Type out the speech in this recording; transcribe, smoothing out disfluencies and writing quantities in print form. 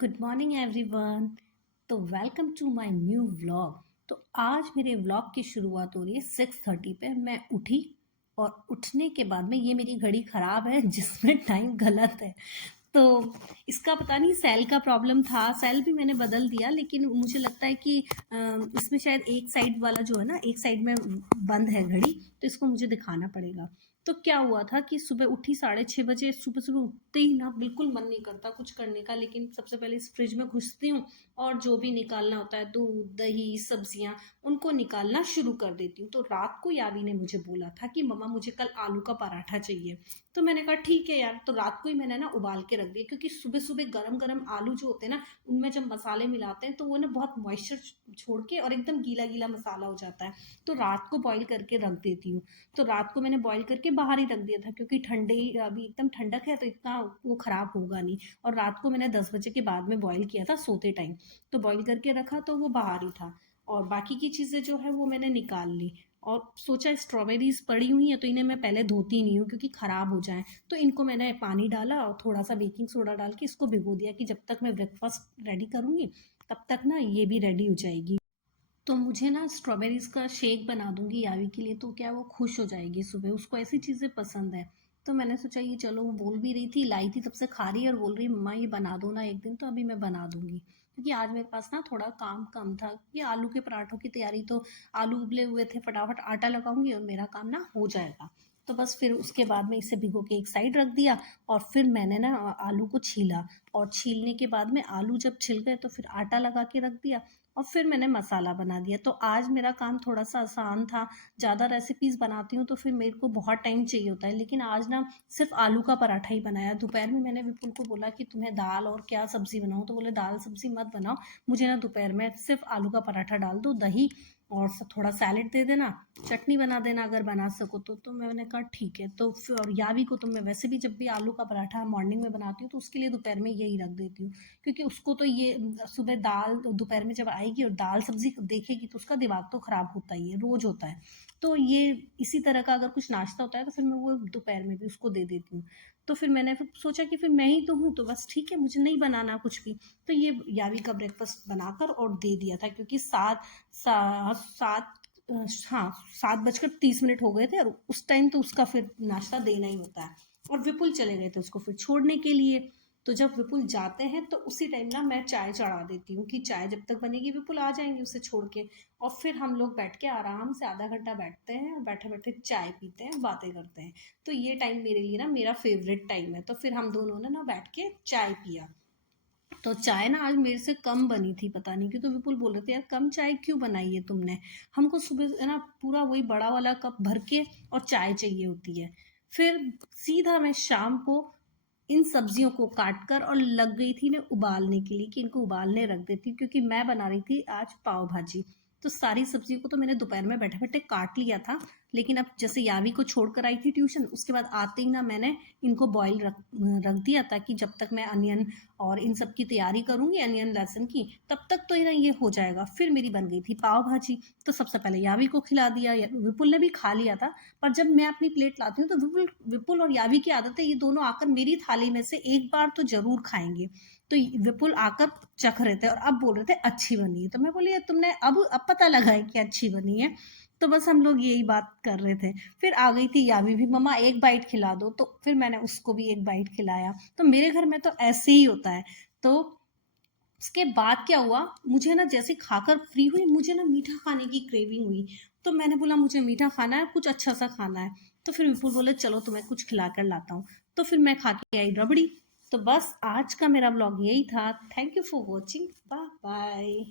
Good morning everyone. तो welcome to my new vlog. तो आज मेरे व्लॉग की शुरुआत हो रही है 6:30 पे। मैं उठी और उठने के बाद में ये मेरी घड़ी ख़राब है जिसमें टाइम गलत है। तो इसका पता नहीं, सेल का प्रॉब्लम था। सेल भी मैंने बदल दिया, लेकिन मुझे लगता है कि इसमें शायद एक साइड वाला जो है ना, एक साइड में बंद है घड़ी, तो इसको मुझे दिखाना पड़ेगा। तो क्या हुआ था कि सुबह उठी 6:30 बजे। सुबह सुबह उठते ही ना बिल्कुल मन नहीं करता कुछ करने का, लेकिन सबसे पहले इस फ्रिज में घुसती हूँ और जो भी निकालना होता है, दूध दही सब्जियाँ, उनको निकालना शुरू कर देती हूँ। तो रात को यावी ने मुझे बोला था कि मम्मा मुझे कल आलू का पराठा चाहिए। तो मैंने कहा ठीक है यार। तो रात को ही मैंने ना उबाल के रख दिया, क्योंकि सुबह सुबह गरम गरम आलू जो होते हैं ना, उनमें जब मसाले मिलाते हैं तो वो ना बहुत मॉइस्चर छोड़ के और एकदम गीला गीला मसाला हो जाता है। तो रात को बॉईल करके रख देती हूँ। तो रात को मैंने बॉईल करके बाहर ही रख दिया था, क्योंकि ठंडे ही अभी एकदम ठंडक है तो इतना वो ख़राब होगा नहीं। और रात को मैंने 10 बजे के बाद में बॉईल किया था सोते टाइम। तो बॉईल करके रखा तो वो बाहर ही था। और बाकी की चीज़ें जो है वो मैंने निकाल ली। और सोचा स्ट्रॉबेरीज पड़ी हुई हैं तो इन्हें मैं पहले धोती नहीं हूँ, क्योंकि ख़राब हो जाएं। तो इनको मैंने पानी डाला और थोड़ा सा बेकिंग सोडा डाल के इसको भिगो दिया कि जब तक मैं ब्रेकफास्ट रेडी करूँगी तब तक ना ये भी रेडी हो जाएगी। तो मुझे ना स्ट्रॉबेरीज का शेक बना दूंगी यावी के लिए, तो क्या वो खुश हो जाएगी। सुबह उसको ऐसी चीज़ें पसंद है। तो मैंने सोचा ये चलो, वो बोल भी रही थी, लाई थी तब से खा रही है और बोल रही मम्मा ये बना दो ना एक दिन। तो अभी मैं बना दूंगी, क्योंकि आज मेरे पास ना थोड़ा काम कम था। ये आलू के पराठों की तैयारी, तो आलू उबले हुए थे, फटाफट आटा लगाऊंगी और मेरा काम ना हो जाएगा। तो बस फिर उसके बाद में इसे भिगो के एक साइड रख दिया। और फिर मैंने ना आलू को छीला। और छीलने के बाद में आलू जब छिल गए तो फिर आटा लगा के रख दिया। और फिर मैंने मसाला बना दिया। तो आज मेरा काम थोड़ा सा आसान था। ज़्यादा रेसिपीज़ बनाती हूँ तो फिर मेरे को बहुत टाइम चाहिए होता है, लेकिन आज ना सिर्फ आलू का पराठा ही बनाया। दोपहर में मैंने विपुल को बोला कि तुम्हें दाल और क्या सब्ज़ी बनाऊँ, तो बोले दाल सब्ज़ी मत बनाओ, मुझे ना दोपहर में सिर्फ आलू का पराठा डाल दो, दही और थोड़ा सैलेड दे देना, चटनी बना देना अगर बना सको तो मैंने कहा ठीक है। तो फिर और यावी को तो मैं वैसे भी जब भी आलू का पराठा मॉर्निंग में बनाती हूँ तो उसके लिए दोपहर में यही रख देती हूँ, क्योंकि उसको तो ये सुबह दाल, दोपहर में जब आएगी और दाल सब्जी देखेगी तो उसका दिमाग तो खराब होता ही है, रोज होता है। तो ये इसी तरह का अगर कुछ नाश्ता होता है तो फिर मैं वो दोपहर में भी उसको दे देती हूँ। तो फिर मैंने फिर सोचा कि फिर मैं ही तो हूँ तो बस ठीक है, मुझे नहीं बनाना कुछ भी। तो ये यावी का ब्रेकफास्ट बनाकर और दे दिया था, क्योंकि सात हाँ, 7:30 हो गए थे और उस टाइम तो उसका फिर नाश्ता देना ही होता है। और विपुल चले गए थे उसको फिर छोड़ने के लिए। तो जब विपुल जाते हैं तो उसी टाइम ना मैं चाय चढ़ा देती हूँ, कि चाय जब तक बनेगी विपुल आ जाएंगे उसे छोड़ के। और फिर हम लोग बैठ के आराम से आधा घंटा बैठते हैं और बैठे बैठे चाय पीते हैं, बातें करते हैं। तो ये टाइम मेरे लिए ना मेरा फेवरेट टाइम है। तो फिर हम दोनों ने ना बैठ के चाय पिया। तो चाय ना आज मेरे से कम बनी थी, पता नहीं क्यों। तो विपुल बोल रहे थे यार कम चाय क्यों बनाई है तुमने, हमको सुबह है ना पूरा वही बड़ा वाला कप भर के और चाय चाहिए होती है। फिर सीधा मैं शाम को इन सब्जियों को काट कर और लग गई थी मैं उबालने के लिए, कि इनको उबालने रख देती हूँ, क्योंकि मैं बना रही थी आज पाव भाजी। तो सारी सब्जियों को तो मैंने दोपहर में बैठे बैठे काट लिया था, लेकिन अब जैसे यावी को छोड़कर आई थी ट्यूशन, उसके बाद आते ही ना मैंने इनको बॉईल रख रख दिया, ताकि जब तक मैं अनियन और इन सब की तैयारी करूंगी, अनियन लहसुन की, तब तक तो ये हो जाएगा। फिर मेरी बन गई थी पाव भाजी। तो सबसे पहले यावी को खिला दिया, विपुल ने भी खा लिया था। पर जब मैं अपनी प्लेट लाती हूँ तो विपुल विपुल और यावी की आदत है, ये दोनों आकर मेरी थाली में से एक बार तो जरूर खाएंगे। तो विपुल आकर चख रहे थे और अब बोल रहे थे अच्छी बनी है। तो मैं बोली तुमने अब पता लगा है कि अच्छी बनी है। तो बस हम लोग यही बात कर रहे थे। फिर आ गई थी यावी भी, मम्मा एक बाइट खिला दो, तो फिर मैंने उसको भी एक बाइट खिलाया। तो मेरे घर में तो ऐसे ही होता है। तो उसके बाद क्या हुआ, मुझे ना जैसे खाकर फ्री हुई, मुझे ना मीठा खाने की क्रेविंग हुई। तो मैंने बोला मुझे मीठा खाना है, कुछ अच्छा सा खाना है। तो फिर विपुल बोले चलो तुम्हें कुछ खिला कर लाता हूँ। तो फिर मैं खा के आई रबड़ी। तो बस आज का मेरा ब्लॉग यही था। Thank you for watching, bye bye.